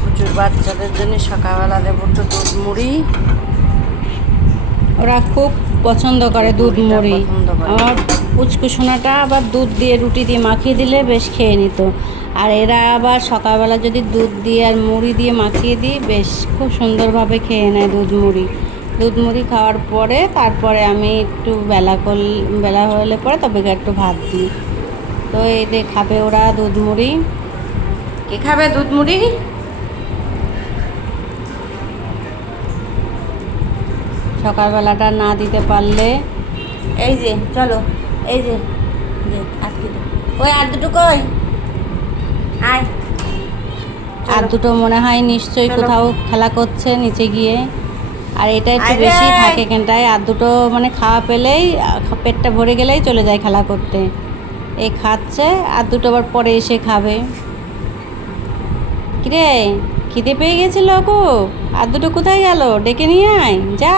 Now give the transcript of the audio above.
প্রচুর বাচ্চাদের জন্য সকালবেলা দেবো তো দুধ মুড়ি। ওরা খুব পছন্দ করে দুধ মুড়ি। পছন্দ করে। আমার পুচকু সোনাটা আবার দুধ দিয়ে রুটি দিয়ে মাখিয়ে দিলে বেশ খেয়ে নিত। আর এরা আবার সকালবেলা যদি দুধ দিয়ে আর মুড়ি দিয়ে মাখিয়ে দিই বেশ খুব সুন্দরভাবে খেয়ে নেয় দুধ মুড়ি। দুধ মুড়ি খাওয়ার পরে তারপরে আমি একটু বেলা হলে পরে তবে একটু ভাত দিই। তো এই যে খাবে ওরা দুধ মুড়ি। কে খাবে দুধ মুড়ি? সকালবেলাটা না দিতে পারলে এই যে চলো, এই যে আজকে ওই আর দুটো কই আয়। আর দুটো মনে হয় নিশ্চয়ই চলো। কোথাও খেলা করছে নিচে গিয়ে। আর এটা একটু আরে! বেশি থাকে এখানটায়। আর দুটো মানে খাওয়া পেলেই পেটটা ভরে গেলেই চলে যায় খেলা করতে। এই খাচ্ছে আর দুটো আবার পরে এসে খাবে। কিরে খিদে পেয়ে গেছিল খুব? আর দুটো কোথায় গেল? ডেকে নিয়ে আয় যা।